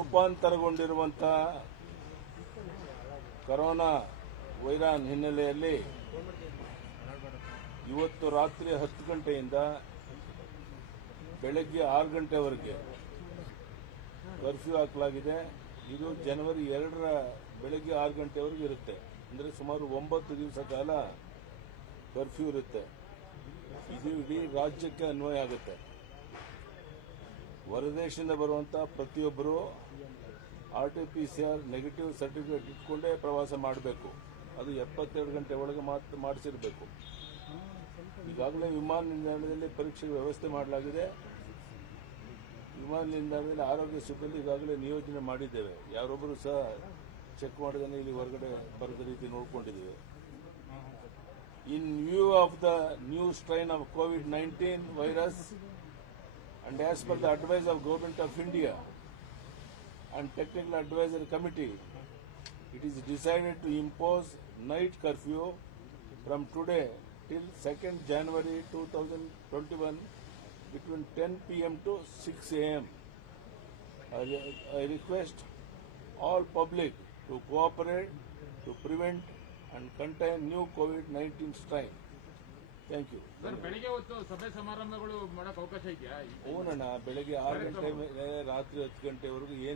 ರೂಪಾಂತರಗೊಂಡಿರುವಂಥ corona ವೈರಾನ್ ಹಿನ್ನೆಲೆಯಲ್ಲಿ ಇವತ್ತು ರಾತ್ರಿ ಹತ್ತು ಗಂಟೆಯಿಂದ ಬೆಳಗ್ಗೆ ಆರು ಗಂಟೆವರೆಗೆ ಕರ್ಫ್ಯೂ ಹಾಕಲಾಗಿದೆ. ಇದು ಜನವರಿ ಎರಡರ ಬೆಳಗ್ಗೆ ಆರು ಗಂಟೆವರೆಗೆ ಇರುತ್ತೆ. ಅಂದರೆ ಸುಮಾರು ಒಂಬತ್ತು ದಿವಸ ಕಾಲ ಕರ್ಫ್ಯೂ ಇರುತ್ತೆ. ಇದು ಇಡೀ ರಾಜ್ಯಕ್ಕೆ ಅನ್ವಯ ಆಗುತ್ತೆ. ಹೊರದೇಶದಿಂದ ಬರುವಂಥ ಪ್ರತಿಯೊಬ್ಬರು R T P C R negative certificate ಇಟ್ಕೊಂಡೇ ಪ್ರವಾಸ ಮಾಡಬೇಕು. ಅದು ಎಪ್ಪತ್ತೆರಡು ಗಂಟೆ ಒಳಗೆ ಮಾತ್ರ ಮಾಡಿಸಿರಬೇಕು. ಈಗಾಗಲೇ ವಿಮಾನ ನಿಲ್ದಾಣದಲ್ಲಿ ಪರೀಕ್ಷೆಗೆ ವ್ಯವಸ್ಥೆ ಮಾಡಲಾಗಿದೆ. ವಿಮಾನ ನಿಲ್ದಾಣದಲ್ಲಿ ಆರೋಗ್ಯ ಸಿಬ್ಬಂದಿ ಈಗಾಗಲೇ ನಿಯೋಜನೆ ಮಾಡಿದ್ದೇವೆ. ಯಾರೊಬ್ಬರು ಸಹ ಚೆಕ್ ಮಾಡದೇ ಇಲ್ಲಿ ಹೊರಗಡೆ ಬರದ ರೀತಿ ನೋಡಿಕೊಂಡಿದ್ದೇವೆ. In view of the new strain of COVID nineteen virus and as per the advice of Government of India and Technical Advisory Committee, it is decided to impose night curfew from today till 2nd January 2021 between 10 p.m. to 6 a.m. I, I request all public to cooperate to prevent and contain new COVID-19 strain. Thank you sir ಬೆಳಿಗ್ಗೆ ಹೊತ್ತು ಸಭೆ ಸಮಾರಂಭಗಳು ಮಾಡಕ್ ಅವಕಾಶ ಇದೆಯಾ? ಓನಣ್ಣ ಬೆಳಿಗ್ಗೆ ಆರು ಗಂಟೆ ಮೇಲೆ ರಾತ್ರಿ ಹತ್ತು ಗಂಟೆವರೆಗೂ ಏನು